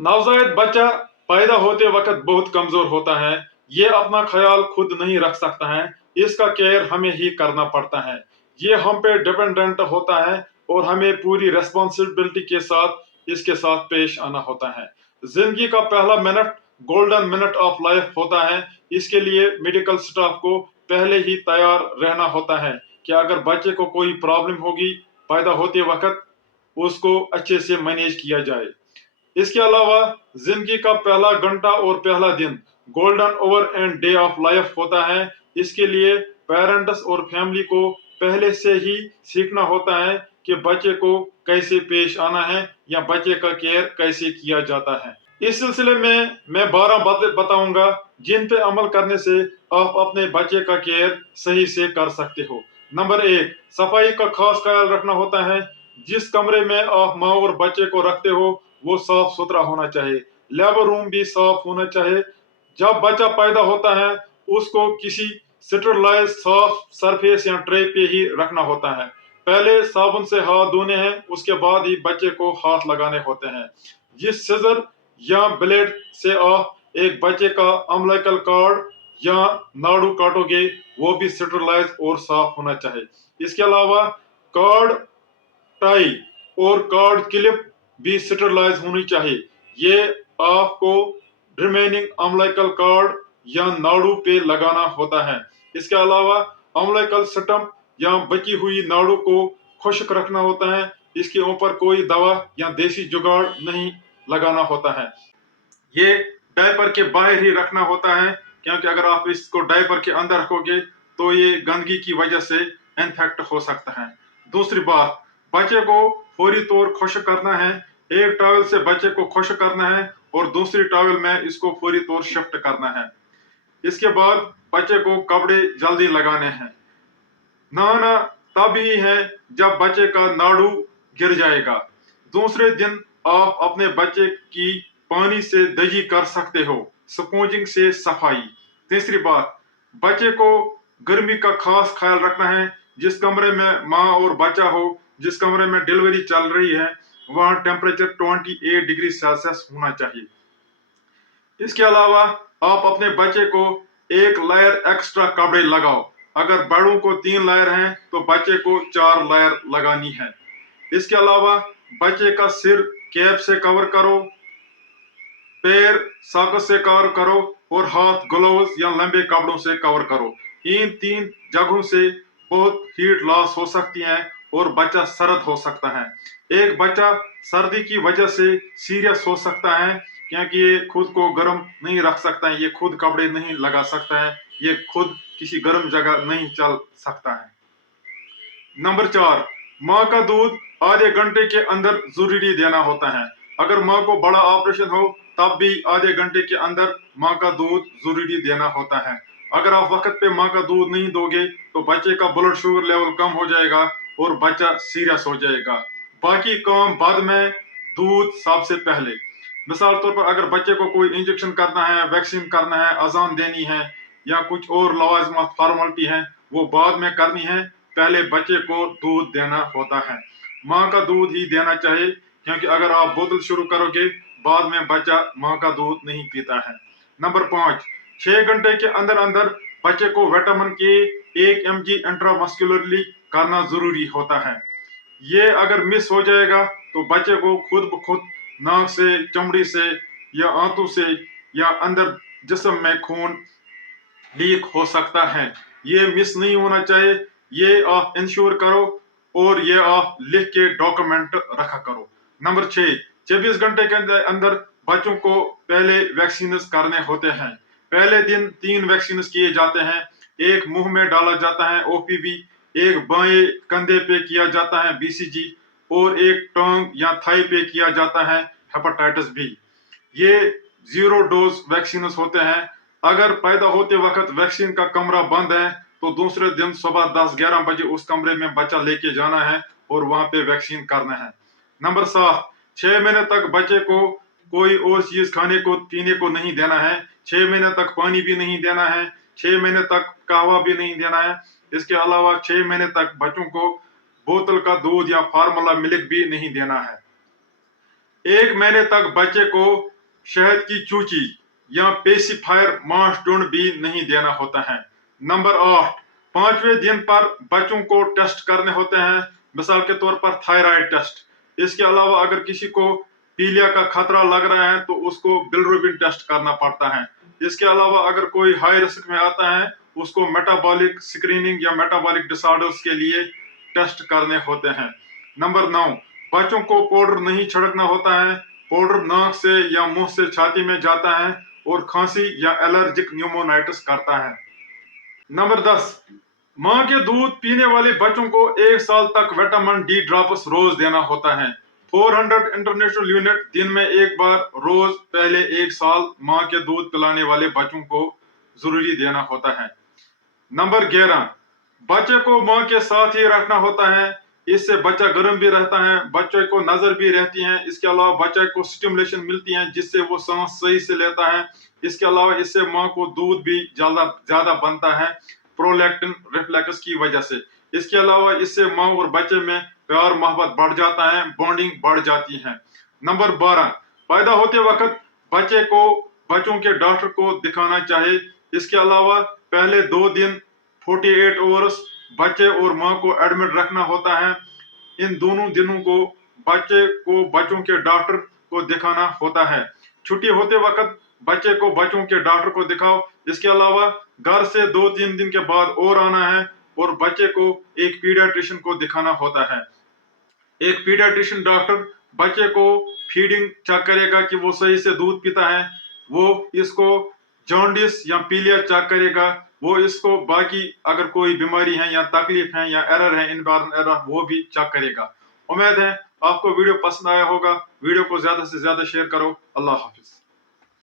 नवजायद बच्चा पैदा होते वक्त बहुत कमजोर होता है। ये अपना ख्याल खुद नहीं रख सकता है। इसका केयर हमें ही करना पड़ता है। ये हम पे डिपेंडेंट होता है और हमें पूरी रेस्पॉन्सिबिलिटी के साथ इसके साथ पेश आना होता है। जिंदगी का पहला minute golden minute of life होता है। इसके लिए मेडिकल स्टाफ को पहले ही तैयार रहना होता है कि अगर बच्चे को कोई प्रॉब्लम होगी पैदा होते वक्त, उसको अच्छे से मैनेज किया जाए। इसके अलावा जिंदगी का पहला घंटा और पहला दिन golden over and day of life होता है। इसके लिए पेरेंट्स और फैमिली को पहले से ही सीखना होता है कि बच्चे को कैसे पेश आना है या बच्चे का केयर कैसे किया जाता है। इस सिलसिले में मैं 12 बातें बताऊंगा जिन पे अमल करने से आप अपने बच्चे का केयर सही से कर सकते हो। नंबर 1, सफाई का खास ख्याल रखना होता है। जिस कमरे में आप माँ और बच्चे को रखते हो वो साफ सुथरा होना चाहिए। लेबर रूम भी साफ होना चाहिए। जब बच्चा पैदा होता है उसको किसी स्टरलाइज साफ सरफेस या ट्रे पे ही रखना होता है। पहले साबुन से हाथ धोने हैं, उसके बाद ही बच्चे को हाथ लगाने होते हैं। जिस सीजर या ब्लेड से आप एक बच्चे का अम्बिलिकल कार्ड या नाड़ू काटोगे वो भी स्टरलाइज और साफ होना चाहिए। इसके अलावा कार्ड टाई और कार्ड क्लिप भी स्टरलाइज होनी चाहिए। ये आपको रिमेनिंग अम्बिलिकल कार्ड या नाड़ू पे लगाना होता है। इसके अलावा अम्बिलिकल स्टम्प या बची हुई नाड़ू को खुश्क रखना होता है। इसके ऊपर कोई दवा या देसी जुगाड़ नहीं लगाना होता है। ये डायपर के बाहर ही रखना होता है, क्योंकि अगर आप इसको डायपर के अंदर रखोगे तो ये गंदगी की वजह से इन्फेक्ट हो सकता है। दूसरी बात, बच्चे को फौरी तौर खुश्क करना है। एक टॉवल से बच्चे को खुश्क करना है और दूसरी टॉवल में इसको फौरी तौर शिफ्ट करना है। इसके बाद बच्चे को कपड़े जल्दी लगाने हैं। नहाना तब ही है जब बच्चे का नाड़ू गिर जाएगा। दूसरे दिन आप अपने बच्चे की पानी से दजी कर सकते हो, स्पोंजिंग से सफाई। तीसरी बात, बच्चे को गर्मी का खास ख्याल रखना है। जिस कमरे में माँ और बच्चा हो, जिस कमरे में डिलीवरी चल रही है, वहां टेम्परेचर 28 डिग्री सेल्सियस होना चाहिए। इसके अलावा आप अपने बच्चे को एक लेयर एक्स्ट्रा कपड़े लगाओ। अगर बड़ों को 3 लेयर हैं तो बच्चे को 4 लेयर लगानी है। इसके अलावा बच्चे का सिर कैप से कवर करो, पैर सॉक्स से कवर करो और हाथ ग्लव्स या लंबे कपड़ों से कवर करो। इन 3 जगहों से बहुत हीट लॉस हो सकती है और बच्चा सर्द हो सकता है। एक बच्चा सर्दी की वजह से सीरियस हो सकता है, क्योंकि ये खुद को गर्म नहीं रख सकता है, ये खुद कपड़े नहीं लगा सकता है, ये खुद किसी गर्म जगह नहीं चल सकता है। नंबर 4, माँ का दूध आधे घंटे के अंदर जरूरी देना होता है। अगर माँ को बड़ा ऑपरेशन हो तब भी आधे घंटे के अंदर माँ का दूध जरूरी देना होता है। अगर आप वक्त पे माँ का दूध नहीं दोगे तो बच्चे का ब्लड शुगर लेवल कम हो जाएगा और बच्चा सीरियस हो जाएगा। बाकी काम बाद में, दूध सबसे पहले। मिसाल तौर पर अगर बच्चे को कोई इंजेक्शन करना है, वैक्सीन करना है, अजान देनी है या कुछ और लवाजमात फॉर्मेलिटी है, वो बाद में करनी है। पहले बच्चे को दूध देना होता है। माँ का दूध ही देना चाहिए, क्योंकि अगर आप बोतल शुरू करोगे बाद में बच्चा माँ का दूध नहीं पीता है। नंबर 5, 6 घंटे के अंदर अंदर बच्चे को विटामिन के 1 mg इंट्रामस्कुलरली करना जरूरी होता है। ये अगर मिस हो जाएगा तो बच्चे को खुद ब खुद नाक से, चमड़ी से या आंतों से या अंदर जिस्म में खून लीक हो सकता है। ये मिस नहीं होना चाहिए। ये आप इंश्योर करो और ये आप लिख के डॉक्यूमेंट रखा करो। नंबर 6, 24 घंटे के अंदर बच्चों को पहले वैक्सीन करने होते हैं। पहले दिन 3 वैक्सीन किए जाते हैं। एक मुंह में डाला जाता है OPV, एक बाएं कंधे पे किया जाता है BCG और एक टांग या थाई पे किया जाता है हेपेटाइटिस B। ये 0 डोज वैक्सीन होते हैं। अगर पैदा होते वक्त वैक्सीन का कमरा बंद है तो दूसरे दिन सुबह 10-11 बजे उस कमरे में बच्चा लेके जाना है और वहां पे वैक्सीन करना है। नंबर 7, 6 महीने तक बच्चे को कोई और चीज खाने को पीने को नहीं देना है। 6 महीने तक पानी भी नहीं देना है। 6 महीने तक कहवा भी नहीं देना है। इसके अलावा 6 महीने तक बच्चों को बोतल का दूध या फार्मूला मिल्क भी नहीं देना है। 1 महीने तक बच्चे को शहद की चूची या पेसिफायर मास्टून भी नहीं देना होता है। नंबर 8, 5वें दिन पर बच्चों को टेस्ट करने होते हैं, मिसाल के तौर पर थायराइड टेस्ट। इसके अलावा अगर किसी को पीलिया का खतरा लग रहा है तो उसको बिलरुबिन टेस्ट करना पड़ता है। इसके अलावा अगर कोई हाई रिस्क में आता है, उसको मेटाबॉलिक स्क्रीनिंग या मेटाबॉलिक डिसऑर्डर्स के लिए टेस्ट करने होते हैं। नंबर 9, बच्चों को पाउडर नहीं छिड़कना होता है। पाउडर नाक से या मुंह से छाती में जाता है और खांसी या एलर्जिक न्यूमोनाइटिस करता है। नंबर 10, माँ के दूध पीने वाले बच्चों को 1 साल तक विटामिन डी ड्रॉप्स रोज देना होता है। 400 इंटरनेशनल यूनिट दिन में एक बार रोज पहले 1 साल माँ के दूध पिलाने वाले बच्चों को जरूरी देना होता है। नंबर 11, बच्चे को माँ के साथ ही रखना होता है। इससे बच्चा गर्म भी रहता है, बच्चे को नजर भी रहती है। इसके अलावा बच्चे को स्टिमुलेशन मिलती है जिससे वो सांस सही से लेता है। इसके अलावा इससे माँ को दूध भी ज्यादा बनता है प्रोलैक्टिन रिफ्लेक्स की वजह से। इसके अलावा इससे माँ और बच्चे में प्यार मोहब्बत बढ़ जाता है, बॉन्डिंग बढ़ जाती है। नंबर 12, पैदा होते वक्त बच्चों के डॉक्टर को दिखाना चाहिए। इसके अलावा पहले 2 दिन 48 आवर्स बच्चे और माँ को एडमिट रखना होता है। इन दोनों दिनों को बच्चों के डॉक्टर को दिखाना होता है। छुट्टी होते वक्त बच्चों के डॉक्टर को दिखाओ। इसके अलावा घर से 2-3 दिन के बाद और आना है और बच्चे को एक पीडियाट्रिशियन को दिखाना होता है। एक पीडियाट्रिशियन डॉक्टर बच्चे को फीडिंग चेक करेगा कि वो सही से दूध पीता है, वो इसको जॉन्डिस या पीलिया चेक करेगा, वो इसको बाकी अगर कोई बीमारी है या तकलीफ है या एरर है, इनबॉर्न एरर, वो भी चेक करेगा। उम्मीद है आपको वीडियो पसंद आया होगा। वीडियो को ज्यादा से ज्यादा शेयर करो। अल्लाह हाफिज।